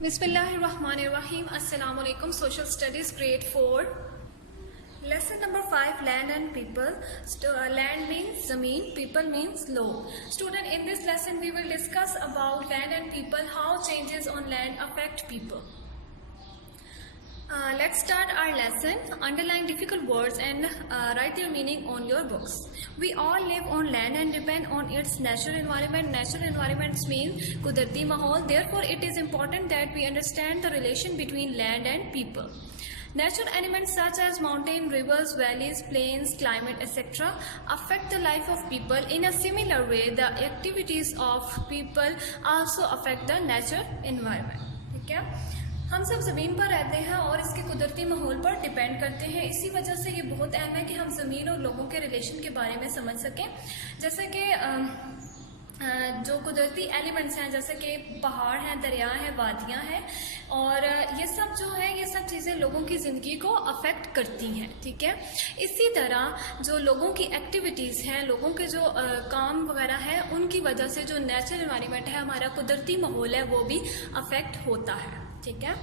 बिस्मिल्लाहिर्रहमानिर्रहीम। अस्सलाम वालेकुम। Social studies grade 4 lesson number 5 land and people. Land means जमीन, पीपल मीन्स लोग। Student, in this lesson we will discuss about land and people, how changes on land affect people. Let's start our lesson. Underline difficult words and write their meaning on your books. We all live on land and depend on its natural environment. Natural environments mean कुदरती माहौल. Therefore, it is important that we understand the relation between land and people. Natural elements such as mountain, rivers, valleys, plains, climate, etc. affect the life of people. In a similar way, the activities of people also affect the natural environment. ठीक है? हम सब ज़मीन पर रहते हैं और इसके कुदरती माहौल पर डिपेंड करते हैं। इसी वजह से ये बहुत अहम है कि हम ज़मीन और लोगों के रिलेशन के बारे में समझ सकें। जैसे कि जो कुदरती एलिमेंट्स हैं, जैसे कि पहाड़ हैं, दरिया हैं, वादियाँ हैं, और ये सब जो है, ये सब चीज़ें लोगों की ज़िंदगी को अफेक्ट करती हैं। ठीक है, इसी तरह जो लोगों की एक्टिविटीज़ हैं, लोगों के जो काम वगैरह हैं, उनकी वजह से जो नेचुरल एनवायरनमेंट है, हमारा कुदरती माहौल है, वो भी अफेक्ट होता है। ठीक है,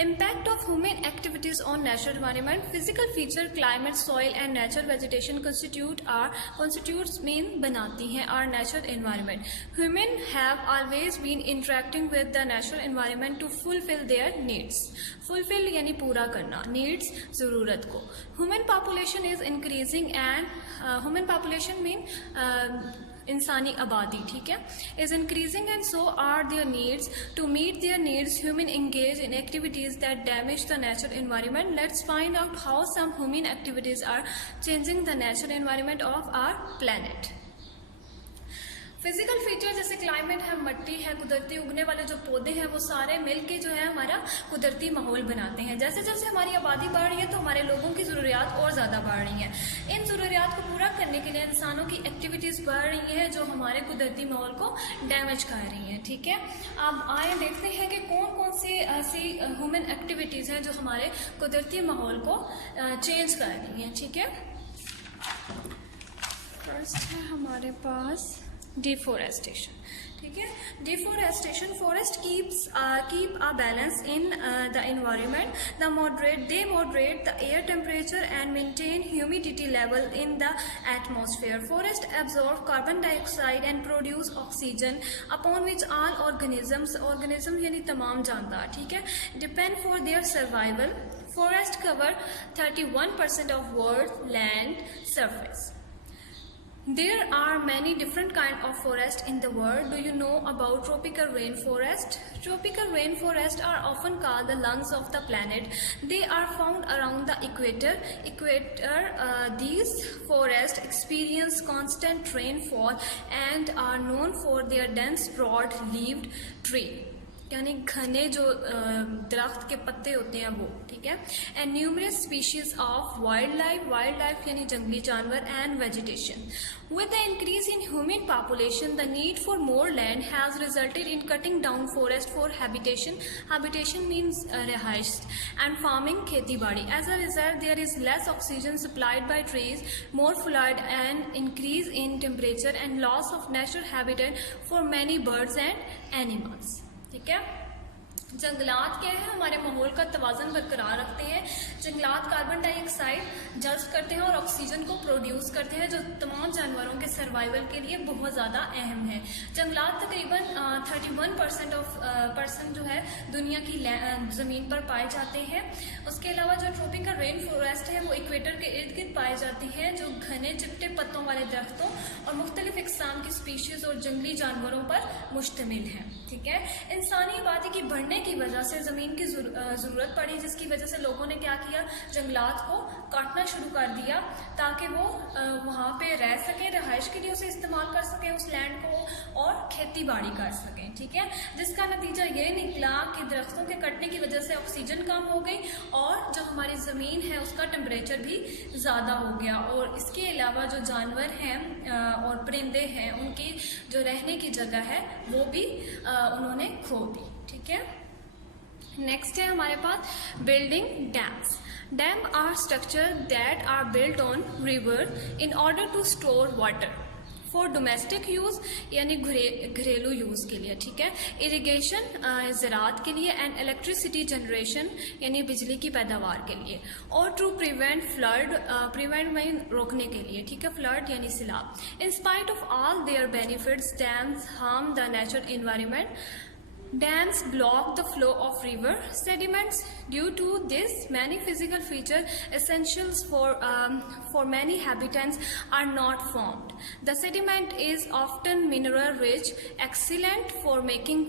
impact of human activities on natural environment. Physical feature, climate, soil and natural vegetation constitutes mean बनाती हैं are natural environment. Human have always been interacting with the natural environment to fulfil their needs. Fulfil यानी पूरा करना, needs ज़रूरत को। Human population is increasing and human population mean इंसानी आबादी, ठीक है, is increasing and so are their needs. To meet their needs human engage in activities that damage the natural environment. Let's find out how some human activities are changing the natural environment of our planet. Physical feature जैसे climate है, मिट्टी है, कुदरती उगने वाले जो पौधे हैं, वो सारे मिलके जो है हमारा कुदरती माहौल बनाते हैं। जैसे जैसे हमारी आबादी बढ़ रही है तो हमारे लोगों की ज़रूरियात और ज़्यादा बढ़ रही हैं। इन ज़रूरियात को पूरा करने के लिए इंसानों की एक्टिविटीज़ बढ़ रही हैं जो हमारे कुदरती माहौल को डैमेज कर रही हैं। ठीक है, अब आए देखते हैं कि कौन कौन सी ऐसी ह्यूमन एक्टिविटीज़ हैं जो हमारे कुदरती माहौल को चेंज कर रही हैं। ठीक है, फर्स्ट है हमारे पास डिफोरेस्टेशन। ठीक है, deforestation, forest keep a balance in the environment. They moderate the air temperature and maintain humidity level in the atmosphere. Forest absorb carbon dioxide and produce oxygen upon which all organism यानी तमाम जानदार, ठीक है, depend for their survival. Forest cover 31% of world land surface. There are many different kinds of forests in the world. Do you know about tropical rainforest? Tropical rainforests are often called the lungs of the planet. They are found around the equator. These forests experience constant rainfall and are known for their dense, broad-leaved tree. यानी घने जो दरख्त के पत्ते होते हैं वो, ठीक है। And numerous species of wild life यानी जंगली जानवर and vegetation. With the increase in human population the need for more land has resulted in cutting down forest for habitation means रिहाइश एंड फार्मिंग, खेती बाड़ी। As a result there is less oxygen supplied by trees, more flood and increase in temperature and loss of natural habitat for many birds and animals. ठीक है, जंगलात क्या है, हमारे माहौल का तवाज़न बरकरार रखते हैं। जंगलात कार्बन डाइऑक्साइड जज्ब करते हैं और ऑक्सीजन को प्रोड्यूस करते हैं, जो तमाम जानवरों के सर्वाइवल के लिए बहुत ज़्यादा अहम है। जंगलात तकरीबन 31% जो है दुनिया की ज़मीन पर पाए जाते हैं। उसके अलावा जो ट्रॉपिकल रेन फॉरेस्ट है वो इक्वेटर के इर्द गिर्द पाए जाती हैं, जो घने चिपटे पत्तों वाले दरख्तों और मुख्तलिफ इकसाम की स्पीशीज़ और जंगली जानवरों पर मुश्तमिल है। ठीक है, इंसानी आबादी की बढ़ने की वजह से ज़मीन की ज़रूरत पड़ी, जिसकी वजह से लोगों ने क्या किया, जंगलात को काटना शुरू कर दिया ताकि वो वहाँ पे रह सकें, रहाइश के लिए उसे इस्तेमाल कर सकें, उस लैंड को, और खेती बाड़ी कर सकें। ठीक है, जिसका नतीजा ये निकला कि दरख्तों के कटने की वजह से ऑक्सीजन कम हो गई और जो हमारी ज़मीन है उसका टेम्परेचर भी ज़्यादा हो गया। और इसके अलावा जो जानवर हैं और परिंदे हैं, उनकी जो रहने की जगह है वो भी उन्होंने खो दी। ठीक है, नेक्स्ट है हमारे पास building dams. Dam are structure that are built on river in order to store water. For domestic use यानी घरेलू यूज़ के लिए, ठीक है। इरिगेशन ज़राअत के लिए, एंड इलेक्ट्रिसिटी जनरेशन यानी बिजली की पैदावार के लिए, और टू प्रिवेंट फ्लड, प्रिवेंट में रोकने के लिए, ठीक है, फ्लड यानी सैलाब। In spite of all their benefits dams harm the natural environment. Dams block the flow of river sediments. Due to this, many physical features essentials for many habitats are not formed. The sediment is often mineral rich, excellent for making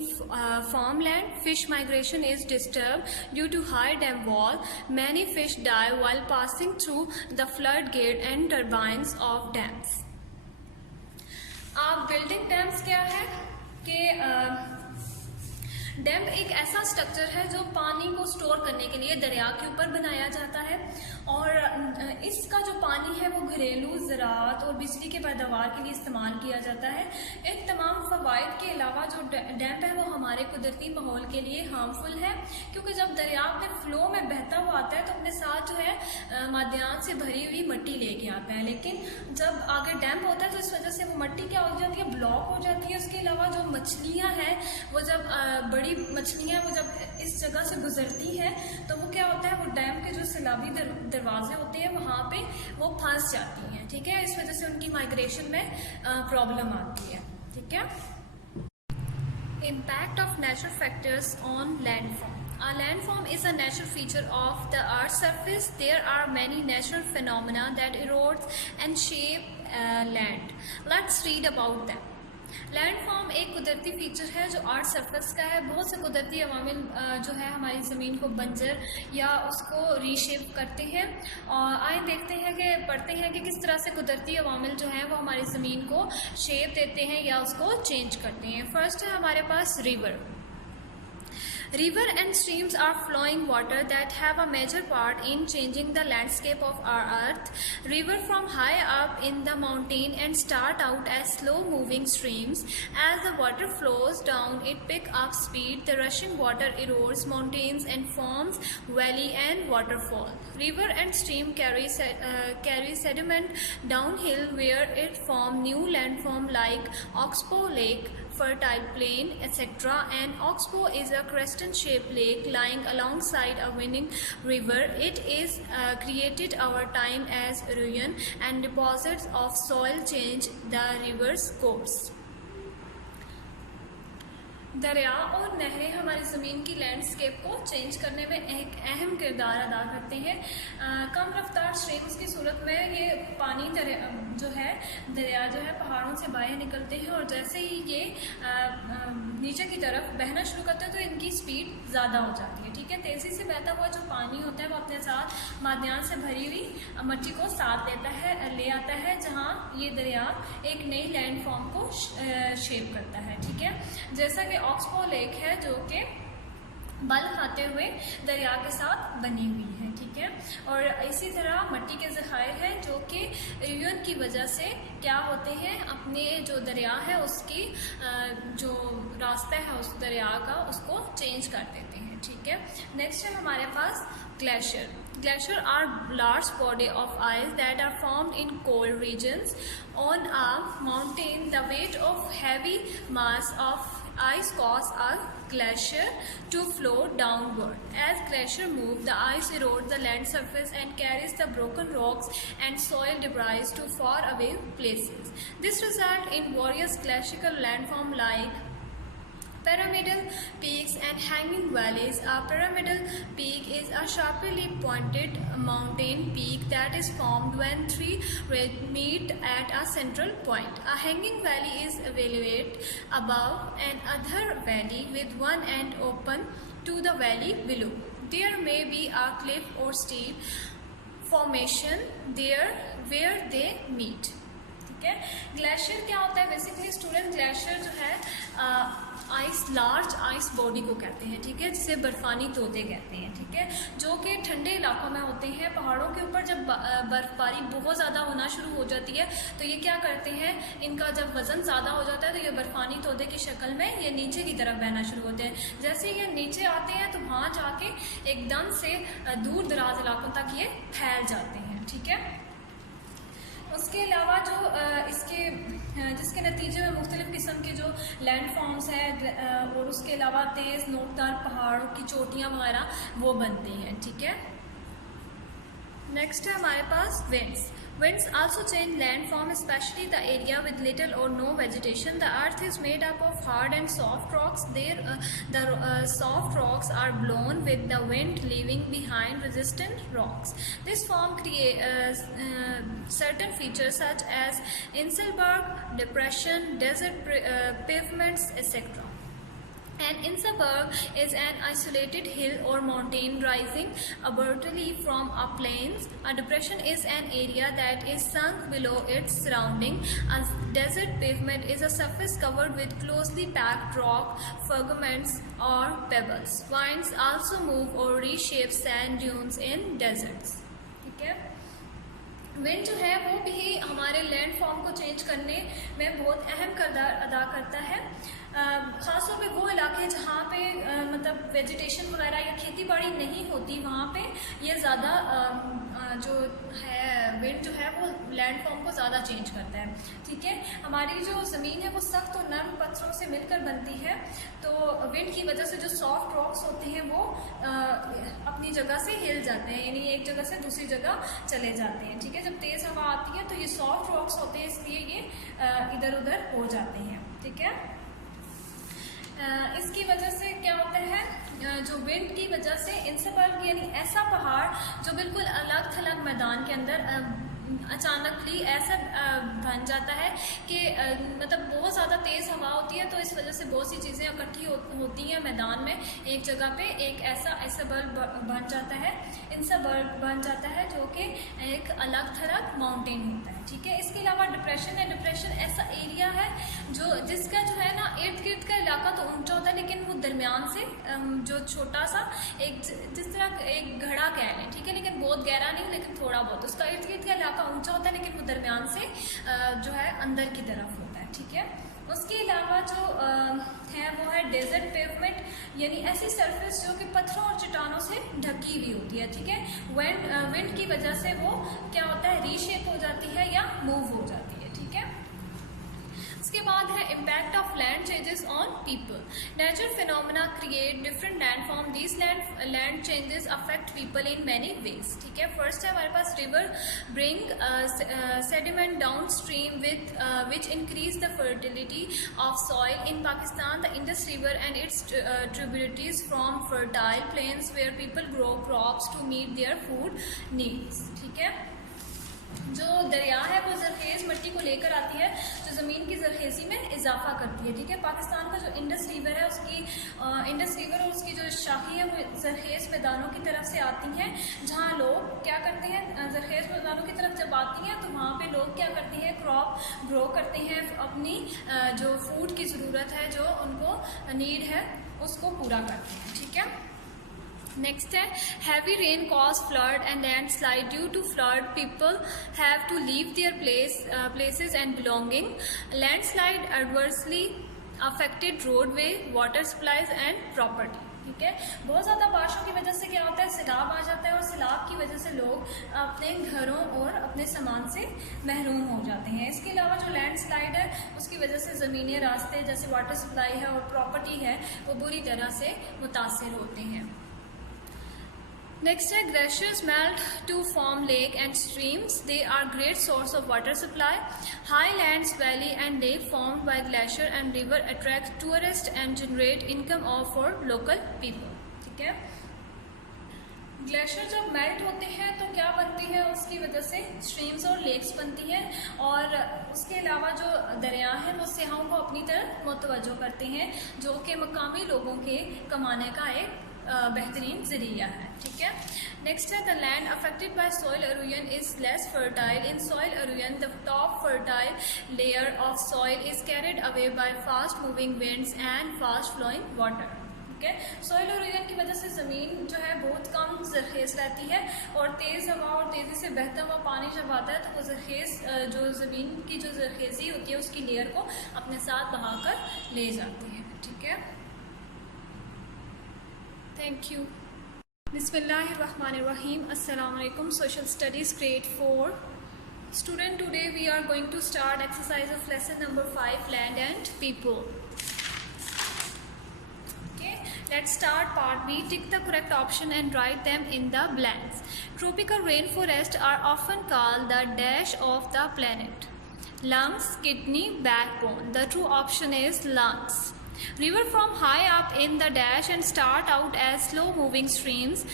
farmland. Fish migration is disturbed due to high dam wall. Many fish die while passing through the floodgate and turbines of dams. अब building dams क्या है कि dam एक ऐसा structure है जो पानी को स्टोर करने के लिए दरिया के ऊपर बनाया जाता है, और इसका जो पानी है वो घरेलू ज़राअत और बिजली के पैदावार के लिए इस्तेमाल किया जाता है। इन तमाम फ़वाइद के अलावा जो डैम है वो हमारे कुदरती माहौल के लिए हार्मफुल है, क्योंकि जब दरिया अपने फ्लो में बहता हुआ आता है तो अपने साथ जो है मादयान से भरी हुई मिट्टी लेके आता है, लेकिन जब आगे डैम होता है तो इस वजह से वो मिट्टी क्या हो जाती है, ब्लॉक हो जाती है। उसके अलावा जो मछलियाँ हैं वो जब बड़ी मछलियाँ वो जब इस जगह से गुजरती हैं तो वो क्या होता है, वो डैम के जो सैलाबी दरवाजे होते हैं वहाँ पे वो फंस जाती हैं, ठीक है। इस वजह से उनकी माइग्रेशन में प्रॉब्लम आती है, ठीक है। Impact of natural factors on landform. A landform is a natural feature of the Earth's surface. There are many natural phenomena that erode and shape land. Let's read about them. Landform एक कुदरती feature है जो earth surface का है। बहुत से कुदरती अवामिल जो है हमारी ज़मीन को बंजर या उसको रीशेप करते हैं, और आए देखते हैं कि पढ़ते हैं कि किस तरह से कुदरती अवामिल जो हैं वो हमारी ज़मीन को शेप देते हैं या उसको चेंज करते हैं। फर्स्ट है हमारे पास river. River and streams are flowing water that have a major part in changing the landscape of our earth. River from high up in the mountain and start out as slow moving streams. As the water flows down, it picks up speed. The rushing water erodes mountains and forms valley and waterfall. River and stream carry sediment downhill where it form new landform like Oxbow Lake, Fertile Plain, etc. And Oxbow is a crescent-shaped lake lying alongside a winding river. It is created over time as ruin and deposits of soil change the river's course. दरिया और नहरें हमारी ज़मीन की landscape को change करने में एक अहम किरदार अदा करते हैं। कम रफ्तार स्ट्रीम्स की सूरत में ये पानी जो है दरिया जो है पहाड़ों से बाहर निकलते हैं, और जैसे ही ये नीचे की तरफ बहना शुरू करते हैं तो इनकी स्पीड ज़्यादा हो जाती है, ठीक है। तेज़ी से बहता हुआ जो पानी होता है वो अपने साथ मादयान से भरी हुई मिट्टी को साथ ले आता है, जहाँ ये दरिया एक नई लैंडफॉर्म को शेप करता है, ठीक है। जैसा कि ऑक्सबो लेक है जो कि बल खाते हुए दरिया के साथ बनी हुई है, ठीक है। और इसी तरह मिट्टी के ज़खायर हैं जो कि रिवन की वजह से क्या होते हैं, अपने जो दरिया है उसकी जो रास्ता है उस दरिया का उसको चेंज कर देते हैं, ठीक है। नेक्स्ट है हमारे पास glacier. Glaciers are large body of ice that are formed in cold regions. On a mountain, the weight of heavy mass of ice causes a glacier to flow downward. As glacier move, the ice erodes the land surface and carries the broken rocks and soil debris to far away places. This results in various glacial landforms like pyramidal peaks and hanging valleys. A pyramidal peak is a sharply pointed mountain peak that is formed when three ridges meet at a central point. A hanging valley is elevated above another valley with one end open to the valley below. There may be a cliff or steep formation there where they meet. ठीक है। Glacier क्या होता है basically student? Glacier जो है ice, large ice body को कहते हैं, ठीक है, जिसे बर्फानी तोते कहते हैं, ठीक है, जो कि ठंडे इलाकों में होते हैं। पहाड़ों के ऊपर जब बर्फबारी बहुत ज़्यादा होना शुरू हो जाती है तो ये क्या करते हैं, इनका जब वज़न ज़्यादा हो जाता है तो ये बर्फानी तोते की शक्ल में ये नीचे की तरफ बहना शुरू होते हैं। जैसे ये नीचे आते हैं तो वहाँ जाके एकदम से दूर दराज इलाकों तक ये फैल जाते हैं, ठीक है। उसके अलावा जो जिसके नतीजे में मुख्तलिफ़ किस्म के जो लैंड फॉर्म्स हैं और उसके अलावा तेज़ नोकदार पहाड़ों की चोटियाँ वगैरह वो बनती हैं, ठीक है। नेक्स्ट है हमारे पास winds. Winds also change landform, especially the area with little or no vegetation. The earth is made up of hard and soft rocks. The soft rocks are blown with the wind, leaving behind resistant rocks. This form creates certain features such as Inselberg, depression, desert pavements, etc. An inselberg is an isolated hill or mountain rising abruptly from uplands. A depression is an area that is sunk below its surrounding. A desert pavement is a surface covered with closely packed rock, fragments or pebbles. Winds also move or reshape sand dunes in deserts. ठीक है। Wind जो है वो भी हमारे land form को change करने में बहुत अहम किरदार अदा करता है। ख़ासतौर पे वो इलाके जहाँ पे मतलब वेजिटेशन वगैरह या खेती बाड़ी नहीं होती, वहाँ पे ये ज़्यादा जो है विंड जो है वो लैंड फॉर्म को ज़्यादा चेंज करता है, ठीक है। हमारी जो ज़मीन है वो सख्त और नरम पत्थरों से मिलकर बनती है, तो विंड की वजह से जो सॉफ्ट रॉक्स होते हैं वो अपनी जगह से हिल जाते हैं, यानी एक जगह से दूसरी जगह चले जाते हैं, ठीक है। जब तेज़ हवा आती है तो ये सॉफ्ट रॉक्स होते हैं, इसलिए ये इधर उधर हो जाते हैं, ठीक है। इसकी वजह से क्या होता है, जो विंड की वजह से इंसबर्ग यानी ऐसा पहाड़ जो बिल्कुल अलग थलग मैदान के अंदर अचानकली ऐसा बन जाता है कि मतलब बहुत ज़्यादा तेज़ हवा होती है, तो इस वजह से बहुत सी चीज़ें इकट्ठी होती हैं मैदान में एक जगह पे, एक ऐसा बर्ग बन जाता है, इंसबर्ग बन जाता है जो कि एक अलग थलग माउंटेन होता है, ठीक है। इसके अलावा डिप्रेशन है। डिप्रेशन ऐसा एरिया है जिसका जो है ना इर्द गिर्द का इलाका तो ऊंचा होता है, लेकिन वो दरमियान से जो छोटा सा एक जिस तरह एक घड़ा कह लें, ठीक है, लेकिन बहुत गहरा नहीं, लेकिन थोड़ा बहुत उसका इर्द गिर्द का इलाका ऊंचा होता है, लेकिन वो दरमियान से जो है अंदर की तरफ होता है, ठीक है। उसके अलावा जो है वो है डेजर्ट पेवमेंट, यानी ऐसी सरफेस जो कि पत्थरों और चट्टानों से ढकी हुई होती है, ठीक है। विंड की वजह से वो क्या होता है, रीशेप हो जाती है या मूव हो जाती है, ठीक है। उसके बाद है impact of land changes on people. Natural phenomena create different land form, these land changes affect people in many ways, ठीक है। फर्स्ट है हमारे पास river bring sediment down stream which increase the fertility of soil in Pakistan. The Indus river and its tributaries from fertile plains where people grow crops to meet their food needs, ठीक है। जो दरिया है वो जरखेज़ मिट्टी को लेकर आती है, जो ज़मीन की जरखेज़ी में इजाफा करती है, ठीक है। पाकिस्तान का जो इंडस रिवर है इंडस रिवर और उसकी जो शाखी है वो जरखेज़ मैदानों की तरफ से आती हैं, जहाँ लोग क्या करते हैं, जरखेज़ मैदानों की तरफ जब आती हैं तो वहाँ पे लोग क्या करते हैं, क्रॉप ग्रो करते हैं, अपनी जो फूड की ज़रूरत है, जो उनको नीड है, उसको पूरा करते हैं, ठीक है। नेक्स्ट है heavy rain cause flood and landslide. Due to flood people have to leave their places and belonging. Landslide adversely affected roadway, water supplies and property, ठीक है। बहुत ज़्यादा बारिशों की वजह से क्या होता है, सैलाब आ जाता है, और सैलाब की वजह से लोग अपने घरों और अपने सामान से महरूम हो जाते हैं। इसके अलावा जो लैंडस्लाइड है उसकी वजह से ज़मीनी रास्ते जैसे वाटर सप्लाई है और प्रॉपर्टी है वो बुरी तरह से मुतासिर होते हैं। Next है glaciers melt to form lake and streams. They are great source of water supply. Highlands, valley and lake formed by glacier and river attract tourists and generate income for local people, ठीक है। Glacier जब melt होते हैं तो क्या बनती है, उसकी वजह से स्ट्रीम्स और लेक्स बनती हैं, और उसके अलावा जो दरिया हैं वो सियाहों को अपनी तरफ मुतवज्जो करते हैं, जो कि मकामी लोगों के कमाने का एक बेहतरीन जरिया है, ठीक है। नेक्स्ट है the land affected by soil erosion is less fertile. In soil erosion the top fertile layer of soil is carried away by fast moving winds and fast flowing water, ठीक है। सॉइल एरोजन की वजह से ज़मीन जो है बहुत कम जरखेज़ रहती है, और तेज़ हवा और तेज़ी से बहता हुआ पानी जब आता है तो वो जरखेज़ जो ज़मीन की जो जरखेज़ी होती है उसकी लेयर को अपने साथ बहाकर ले जाती है, ठीक है। Thank you. बिस्मिल्लाहिर्रहमानिर्रहीम। अस्सलाम वालेकुम। Social studies grade 4 Student, today we are going to start exercise of lesson number 5, land and people. Okay, let's start part B. Tick the correct option and write them in the blanks. Tropical rainforests are often called the dash of the planet. Lungs, kidney, backbone. The true option is lungs. River from high up in the dash and start out as slow moving streams.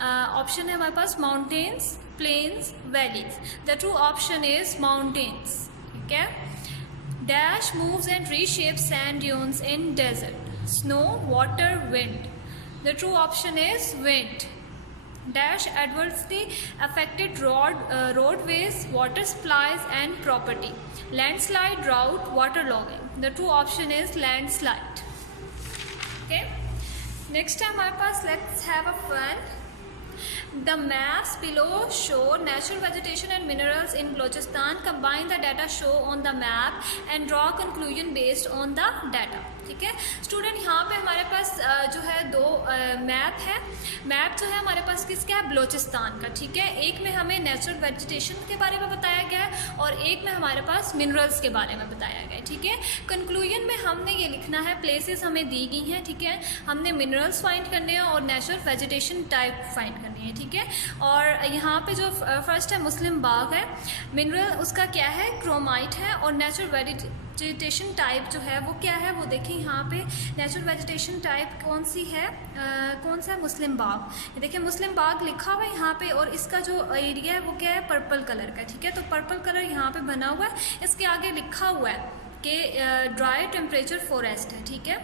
Option है हमारे पास mountains, plains, valleys. The true option is mountains. Okay. Dash moves and reshapes sand dunes in desert. Snow, water, wind. The true option is wind. Dash adversely affected roadways, water supplies and property. Landslide, drought, waterlogging. The true option is landslide. Okay. Next time हमारे पास let's have a fun. The maps below show natural vegetation and minerals in Balochistan. Combine the data show on the map and draw conclusion based on the data. ठीक है student, यहाँ पे हमारे पास जो है दो map है. मैप जो है हमारे पास किसका है? बलोचिस्तान का. ठीक है, एक में हमें नेचुरल वेजिटेशन के बारे में बताया गया है और एक में हमारे पास मिनरल्स के बारे में बताया गया है. ठीक है, कंक्लूजन में हमने ये लिखना है, प्लेसेस हमें दी गई हैं. ठीक है, हमने मिनरल्स फाइंड करने हैं और नेचुरल वेजिटेशन टाइप फाइंड करनी है. ठीक है, और यहाँ पे जो फर्स्ट है मुस्लिम बाग है, मिनरल उसका क्या है? क्रोमाइट है. और नेचुरल वेजिटेशन टाइप जो है वो क्या है? वो देखिए यहाँ पे नेचुरल वेजिटेशन टाइप कौन सी है? कौन सा है? मुस्लिम बाग. ये देखिए मुस्लिम बाग लिखा हुआ है यहाँ पे और इसका जो एरिया है वो क्या है? पर्पल कलर का. ठीक है, तो पर्पल कलर यहाँ पे बना हुआ है. इसके आगे लिखा हुआ है कि ड्राई टेम्परेचर फॉरेस्ट है. ठीक है,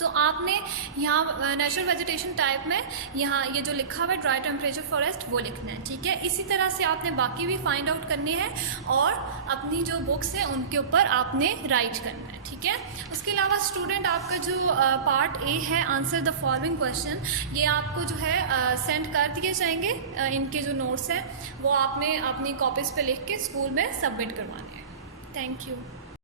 तो आपने यहाँ नेचुरल वेजिटेशन टाइप में यहाँ ये जो लिखा हुआ है ड्राई टेम्परेचर फॉरेस्ट वो लिखना है. ठीक है, इसी तरह से आपने बाकी भी फाइंड आउट करने हैं और अपनी जो बुक्स हैं उनके ऊपर आपने राइट करना है. ठीक है, उसके अलावा स्टूडेंट आपका जो पार्ट ए है, आंसर द फॉलोइंग क्वेश्चन, ये आपको जो है सेंड कर दिए जाएंगे. इनके जो नोट्स हैं वो आपने अपनी कॉपीज़ पे लिख के स्कूल में सबमिट करवाने हैं. Thank you.